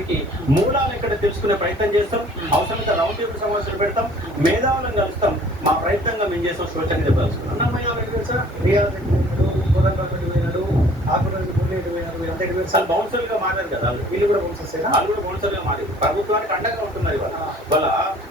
దానికి మూలాలు ఎక్కడ తెలుసుకునే ప్రయత్నం చేస్తాం. అవసరమైతే రౌండ్ టేబుల్ సమావేశాలు పెడతాం, మేధావులను కలుస్తాం. మా ప్రయత్నంగా మేము చేస్తాం. సోచన చెప్పాల్సుకున్నాం. బౌన్సర్ గా మారారు కదా, వీళ్ళు కూడా బౌన్సర్ గా మారారు. ప్రభుత్వానికి అండగా ఉంటున్నారు. వాళ్ళ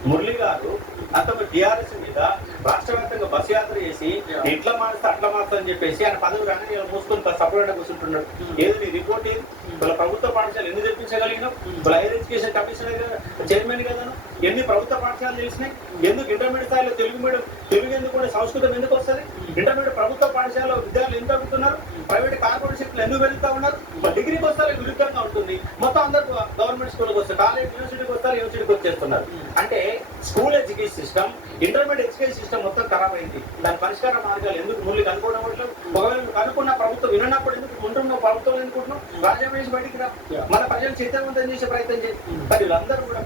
మురళి గారు అంతకు టీఆర్ఎస్ మీద రాష్ట్ర వ్యాప్తంగా బస్సు యాత్ర చేసి ఇట్లా మారుస్తా అట్లా మారుస్తా అని చెప్పేసి ఆయన పదవి రాని మూసుకొని సపరేట్ కూర్చుంటున్నాడు. ఏదో నీ రిపోర్ట్ ఏది? వాళ్ళ ప్రభుత్వ పాఠశాలలు ఎన్ని తెప్పించగలిగినావు? వాళ్ళ హైయర్ ఎడ్యుకేషన్ కమిషనర్ చైర్మన్ కదా, ఎన్ని ప్రభుత్వ పాఠశాలలు తెలిసినాయి? ఎందుకు ఇంటర్మీడియట్ స్థాయిలో తెలుగు మీడియం, తెలుగు ఎందుకు కూడా సంస్కృతం ఎందుకు వస్తుంది? ఇంటర్మీడియట్ ప్రభుత్వ పాఠశాలలో విద్యార్థులు ఎందుకు తగ్గుతున్నారు? ప్రైవేట్ కార్పొరేట్ శక్తులు ఎందుకు పెరుగుతూ ఉన్నారు? డిగ్రీకి వస్తారు విరుద్ధంగా ఉంటుంది. మొత్తం అందరూ గవర్నమెంట్ స్కూల్కి వస్తారు, కాలేజ్ యూనివర్సిటీకి వస్తారు, యూనివర్సిటీకి వచ్చేస్తున్నారు. అంటే school education system, intermediate education system మొత్తం ఖరాబ్ అయింది. దాని పరిష్కార మార్గాలు ఎందుకు మురళి కనుక్కోవడం వల్ల? ఒకవేళ కనుక్కున్న ప్రభుత్వం వినప్పుడు ఎందుకు ఉంటున్నావు? ప్రభుత్వం అనుకుంటున్నాం రాజ్యాంగం బయటికి రా, మన ప్రజలు చైతన్యవంతం చేసే ప్రయత్నం చేసి మరి వీళ్ళందరూ కూడా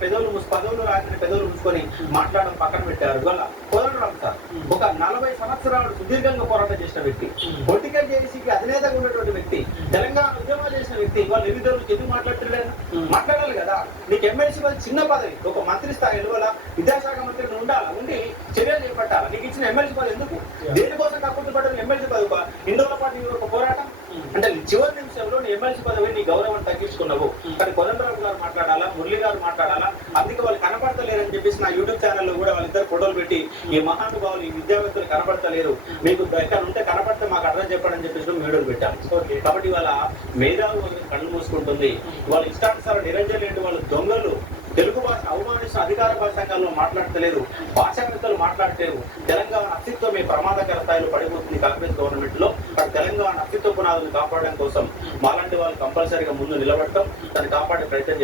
పదవులు రాజని పెదవులు ఉంచుకొని మాట్లాడడం పక్కన పెట్టారు. ఇవాళ కోదండరాం సార్ ఒక 40 సంవత్సరాలు సుదీర్ఘంగా పోరాటం చేసిన వ్యక్తి, పొలిటికల్ జేఏసీకి అధినేతగా ఉన్నటువంటి వ్యక్తి, తెలంగాణ ఉద్యమాలు చేసిన వ్యక్తి. వాళ్ళు నిరుద్యోగులకు ఎందుకు మాట్లాడాలి కదా? నీకు ఎమ్మెల్సీ పదవి చిన్న పదవి, ఒక మంత్రి స్థాయిలో వాళ్ళ విద్యాశాఖ మంత్రిని ఉండి చర్యలు చేపట్టాలి. నీకు ఇచ్చిన ఎమ్మెల్సీ పదవి ఎందుకు? దేనికోసం కక్కుర్తి పడ్డ ఎమ్మెల్సీ పదవి? ఇందులో పాటు ఒక పోరాటం అంటే చివరి నిమిషంలో నీ ఎమ్మెల్సీ పదవి నీ గౌరవం తగ్గించుకున్నావు. కానీ కోదండరాం గారు మాట్లాడాలా, మురళి గారు మాట్లాడాలా? అందుకే వాళ్ళు కనపడతలేరని చెప్పేసి నా యూట్యూబ్ ఛానల్లో కూడా వాళ్ళిద్దరు ఫోటోలు పెట్టి ఈ మహానుభావులు, ఈ విద్యావేత్తలు కనపడతలేరు, మీకు ఎక్కడ ఉంటే కనపడితే మాకు అర్థం చెప్పండి అని చెప్పేసి వీడియోలు పెట్టాను. కాబట్టి వాళ్ళ మేధావులు కళ్ళు మూసుకుంటుంది. వాళ్ళ ఇష్టానుసారం నిరంజన్ రెడ్డి వాళ్ళు దొంగలు, తెలుగు భాష అవమానిస్తున్న అధికార భాష సంఘాల్లో మాట్లాడతలేరు, భాషావేత్తలు మాట్లాడలేరు. తెలంగాణ అస్తిత్వమే ప్రమాదకర స్థాయిలో పడిపోతుంది కాంగ్రెస్ గవర్నమెంట్ లో. తెలంగాణ అస్తిత్వ పునాదులు కాపాడడం కోసం మాలాంటి వాళ్ళు కంపల్సరీగా ముందు నిలబడటం, దాన్ని కాపాడే ప్రయత్నం